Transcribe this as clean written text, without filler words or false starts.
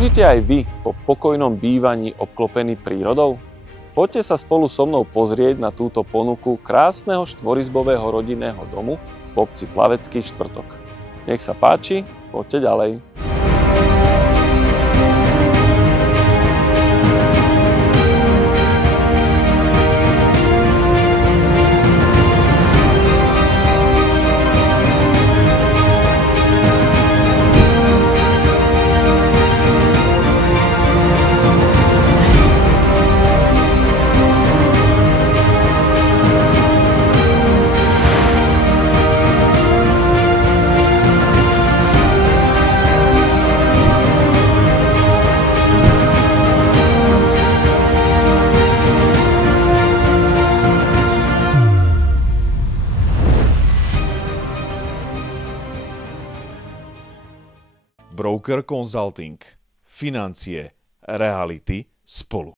Túžite aj vy po pokojnom bývaní obklopený prírodou? Poďte sa spolu so mnou pozrieť na túto ponuku krásneho štvorizbového rodinného domu v obci Plavecký štvrtok. Nech sa páči, poďte ďalej. Broker Consulting. Financie, reality spolu.